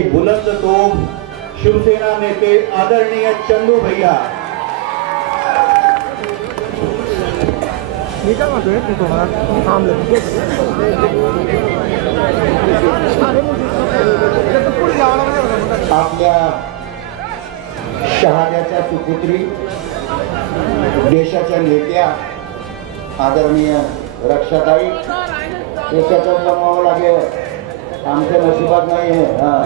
आणि बुलंद तोफ. शिवसेना नेते आदरणीय चंदू भैया. तू आपल्या शहाद्याच्या सुपुत्री देशाच्या नेत्या आदरणीय रक्षाताई हे सतत जमावं लागेल. आमच्या नशिबात नाही आहे हा.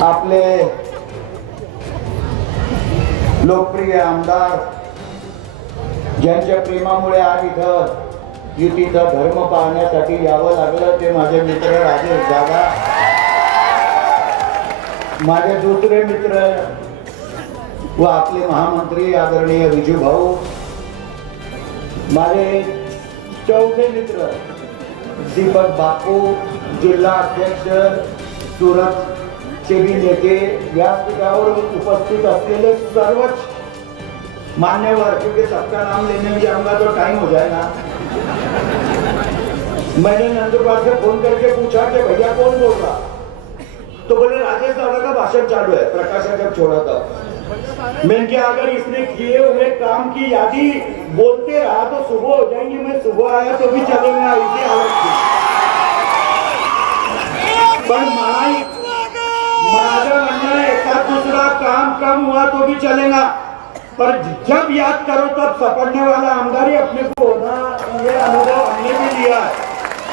आपले लोकप्रिय आमदार ज्यांच्या प्रेमामुळे आज इथं युतीचा धर्म पाहण्यासाठी यावं लागलं ते माझे मित्र राजेश दादा माझे दुसरे मित्र व आपले महामंत्री आदरणीय विजू भाऊ माझे चौथे मित्र दीपक बापू जिल्हा अध्यक्ष सुरत चेबी नेते व्यासपीठावर उपस्थित असलेले सर्वच मान्यवर क्योंकि सबका नाम लेने में जाऊंगा तो टाइम हो जाएगा. मैंने नंदुरबार से फोन करके पूछा कि भैया कौन बोल रहा? तो बोले राजेश दादा का भाषण चालू है प्रकाश जब छोड़ा था। मैंने कहा अगर इसने किए हुए काम की यादी बोलते रहा तो सुबह हो जाएँगे मैं सुबह आया तो भी चलेगा इसी हालत थी। आहे, एका दुसरा काम कम हुआ तो भी चलेगा पर जब याद करो तब सपड़ने वाला आमदार अपने को होना ये अनुभव हमने भी लिया।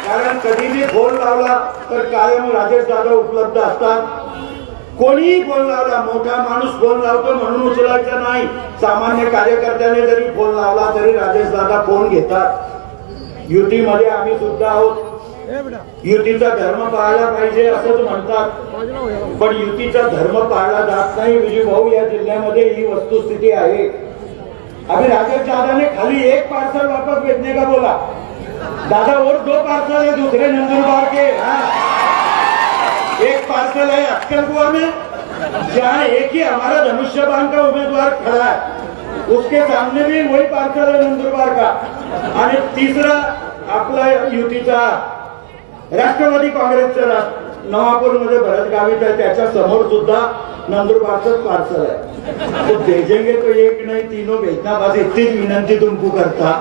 कारण कधी भी फ़ोन लावला तर कायम राजेश दादा उपलब्ध असतात कोणीही फोन लावला मोठा माणूस फोन लावतो म्हणून उचलायचा नाही. सामान्य कार्यकर्त्याने जरी फोन लावला तरी राजेश दादा फोन घेतात. युतीमध्ये आम्ही सुद्धा आहोत. युतीचा धर्म पाळला पाहिजे असंच म्हणतात. पण युतीचा धर्म पाळला जात नाही. विजय भाऊ या जिल्ह्यामध्ये ही वस्तुस्थिती आहे. अभी राजेश दादा ने खाली एक पार्सल वापस भेजने का बोला? दादा और दो पार्सल है दूसरे नंदुरबार के हाँ। एक पार्सल है अक्कलकुआ में जहाँ एक ही हमारा धनुष्यबान का उम्मीदवार खड़ा है। उसके सामने भी वही पार्सल है नंदुरबार का। आणि तिसरा आपला युतीचा राष्ट्रवादी काँग्रेसचा रा- नवापूरमध्ये भरत गावित आहे त्याच्यासमोर सुद्धा नंदुरबारच पार्सल आहे. तो भेजेंगे तो एक नाही तीनों भेजना बस इतकीच विनंती तुमकू करता.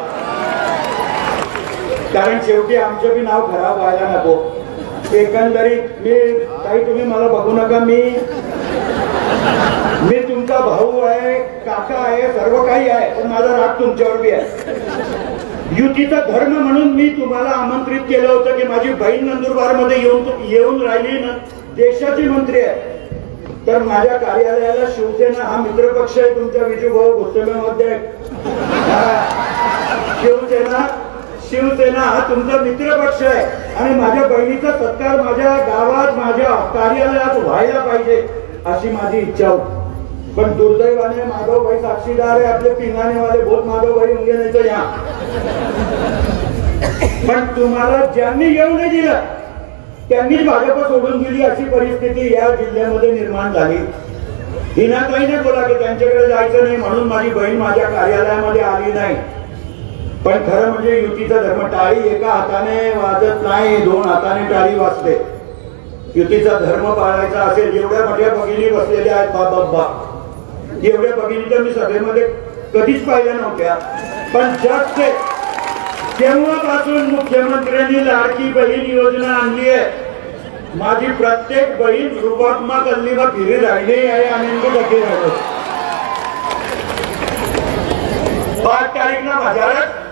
कारण शेवटी आमचं बी नाव खराब व्हायला नको. एकंदरीत मी काही तुम्ही मला बघू नका मी मी तुमचा भाऊ आहे काका आहे सर्व काही आहे पण माझा राग तुमच्यावर बी आहे. युतीचा धर्म म्हणून मी तुम्हाला आमंत्रित केलं होतं की माझी बहीण नंदुरबारमध्ये येऊन येऊन राहिली ना देशाची मंत्री आहे. तर माझ्या कार्यालयाला शिवसेना हा मित्रपक्ष आहे तुमच्या विजूभाऊ गोस्वामीमध्ये शिवसेना शिवसेना हा तुमचा मित्रपक्ष आहे. आणि माझ्या बहिणीचा सत्कार माझ्या गावात माझ्या कार्यालयात व्हायला पाहिजे अशी माझी इच्छा होती. पण दुर्दैवाने माधव भाई साक्षीदार आहे आपले पिंगाणेवाले वाले बहुत माधव भाई होंगे नहीं पण तुम्हाला ज्यांनी येऊ नाही दिलं त्यांनीच भाजप सोडून दिली अशी परिस्थिती या जिल्ह्यामध्ये निर्माण झाली. हिनाताईने बोला की त्यांच्याकडे जायचं नाही म्हणून माझी बहीण माझ्या कार्यालयामध्ये आली नाही. पण खरं म्हणजे युतीचा धर्म टाळी एका हाताने वाजत नाही दोन हाताने टाळी वाजते. युतीचा धर्म पाळायचा असेल एवढ्या मोठ्या भगिनी बसलेल्या आहेत बाबा बाबा एवढ्या भगिनी तर मी सभेमध्ये कधीच पाहिल्या नव्हत्या. पण जग ते तेव्हापासून मुख्यमंत्र्यांनी लाडकी बहीण योजना आणली आहे. माझी प्रत्येक बहीण रुबात्मा गल्लीला फिरी राहिली आहे आणि मी धक्के राहिलो. पाच तारीखला बाजारात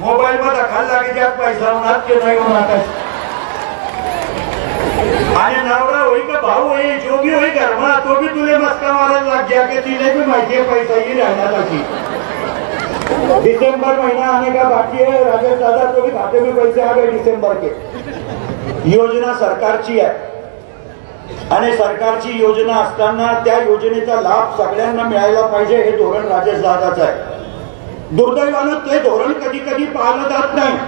मोबाईल मध्ये खाल्ला की त्यात पैसा होणार की नाही होणार आणि नवरा होई का भाऊ होई जो भी होई घरमा तो भी तुले मस्का मारायला लाग गया की तिने भी माहिती पैसा ही राहणार अशी डिसेंबर महीना आने का बाकी है राजेश दादा तो भी खाते में पैसे आ गए के योजना सरकारची आहे. आणि सरकारची योजना असताना त्या योजनेचा लाभ सगळ्यांना मिळायला पाहिजे हे धोरण राजेश दादाचं आहे. दुर्दैवानं ते धोरण कधी कधी पाहिलं जात नाही.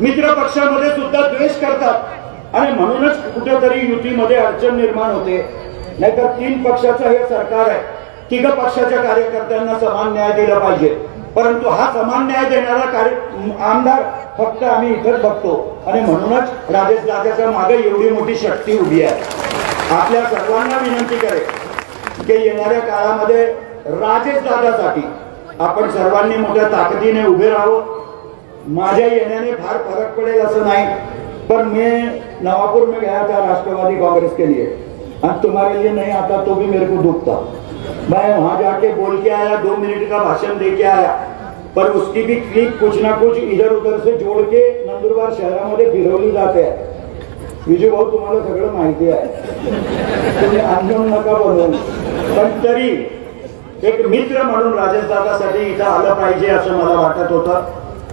मित्र पक्षामध्ये सुद्धा द्वेष करतात. आणि म्हणूनच कुठेतरी युतीमध्ये अडचण निर्माण होते. नाहीतर तीन पक्षाचं हे सरकार आहे. तिघ पक्षाच्या कार्यकर्त्यांना समान न्याय दिला पाहिजे. परंतु हा समान न्याय देणारा कार्य आमदार फक्त आम्ही इथंच बघतो. आणि म्हणूनच राजेश दादाच्या मागे एवढी मोठी शक्ती उभी आहे. आपल्या सर्वांना विनंती करेल की येणाऱ्या काळामध्ये राजेश दादासाठी आपण सर्वांनी मोठ्या ताकदीने उभे राहावं. माझ्या येण्याने फार फरक पड़ेल असं नाही पण मी नवापूर में गया था राष्ट्रवादी कांग्रेस के लिए. और तुम्हारे लिए नहीं आता तो भी मेरे को दुख था मैं वहां जाके बोल के आया दो मिनट का भाषण दे के आया. पर उसकी भी क्लिप कुछ ना कुछ इधर उधर से जोड़ के नंदुरबार शहरामध्ये फिरवली जाते आहे. विजू भाऊ तुम्हाला सगळं माहिती आहे. तुम्ही आंदोलन नका बनवून पण तरी एक मित्र म्हणून राजेश दादासाठी इथं आलं पाहिजे असं मला वाटत होतं.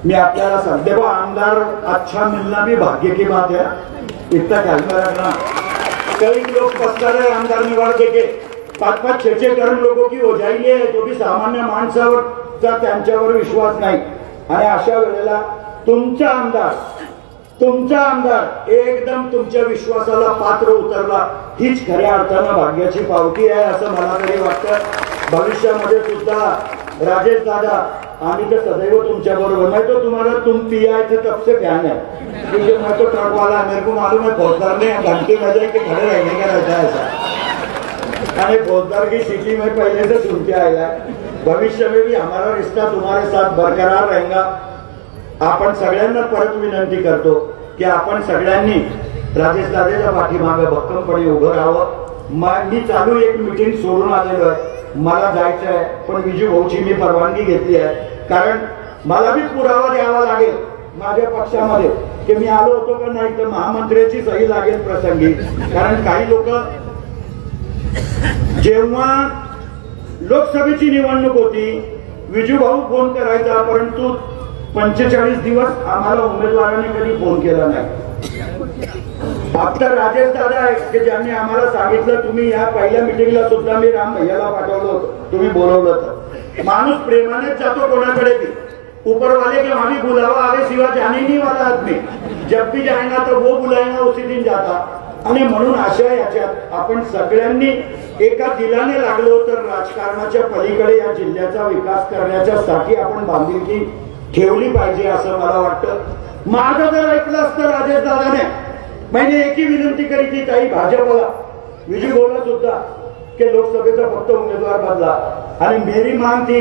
मी आपल्याला सांगते. बा आमदार अच्छा मिलना मी भाग्य की बात आहे. इतना ख्याल कई लोग पत्थर है आमदार निवाड़ देखे पाच पाच छे छे करोड लोगों की हो जाएंगे तो भी सामान्य माणसावरचा त्यांच्यावर विश्वास नाही. आणि अशा वेळेला तुमचा आमदार तुमचा आमदार एकदम तुमच्या विश्वासाला पात्र उतरला. हीच खऱ्या अर्थानं भाग्याची पावती आहे असं मला तरी वाटतं. भविष्यामध्ये सुद्धा राजेश दादा आम्ही तर सदैव तुमच्या बरोबर. नाही तर तुम्हाला तुम पिया है तो तब से फैन क्योंकि मैं तो ट्रक वाला मेरे को मालूम है फौजदार ने घंटे बजे के खड़े रहने का रहता है ऐसा अरे फौजदार की सिटी में पहले से सुनते आया है भविष्य में भी हमारा रिश्ता तुम्हारे साथ बरकरार रहेगा. आपण सगळ्यांना परत विनंती करतो की आपण सगळ्यांनी राजेश दादेच्या पाठीमागे भक्कमपणे उभं राहावं. मी चालू एक मिटिंग सोडून आलेलो आहे. मला जायचं आहे. पण विजू भाऊची मी परवानगी घेतली आहे. कारण मला बी पुरावा द्यावा लागेल माझ्या पक्षामध्ये. की मी आलो होतो का नाही तर महामंत्र्याची सही लागेल प्रसंगी. कारण काही लोक जेव्हा लोकसभेची निवडणूक होती विजू भाऊ फोन करायचा परंतु पंचेचाळीस दिवस आम्हाला उमेदवारांनी कधी फोन केला नाही. आता राजेश दादा आहे की ज्यांनी आम्हाला सांगितलं तुम्ही या पहिल्या मिटिंगला सुद्धा मी राम भैयाला पाठवलं होतं. तुम्ही बोलवलं होतं. माणूस प्रेमानेच जातो कोणाकडे बी. ऊपर वाले के वहां बुलावा आगे सिवा जाने नहीं वाला आदमी. जब भी जाएगा तो वो बुलाएगा उसी दिन जाता. आणि म्हणून अशा याच्यात आपण सगळ्यांनी एका दिलाने लागलो तर राजकारणाच्या पलीकडे या जिल्ह्याचा विकास करण्याच्या साठी आपण बांधिलकी ठेवली पाहिजे असं मला वाटतं. माझं जर ऐकलं असतं राजेश दादाने मैंने एक ही विनंती करी थी ताई भाजपला विजय बोलत सुद्धा की लोकसभेचा फक्त उमेदवार बदला। आणि मेरी मांग थी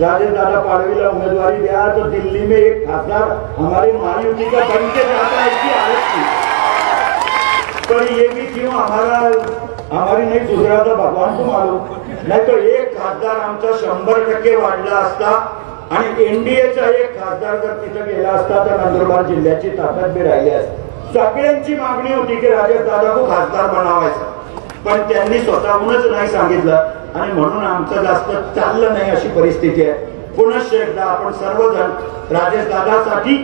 राजेश दादा पाडवीला उमेदवारी द्या तो दिल्ली में एक खासदार हमारी महायुति का बन के जाता है इसकी थी। पर ये भी क्यों हमारा हमारी नहीं सुधरा था भगवान को मालूम। नाही तो एक खासदार आमचा शंभर टक्के वाढला असता आणि एनडीएचा एक खासदार जर तिथं गेला असता तर नंदुरबार जिल्ह्याची ताकद बी राहिली असती. सगळ्यांची मागणी होती की राजेश दादा को खासदार बनावायचा. पण त्यांनी स्वतःहूनच नाही सांगितलं आणि म्हणून आमचं जास्त चाललं नाही अशी परिस्थिती आहे. पुनश्च एकदा आपण सर्वजण राजेश दादासाठी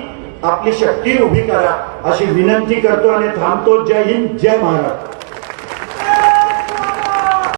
आपली शक्ती उभी करा अशी विनंती करतो आणि थांबतो. जय हिंद जय महाराष्ट्र.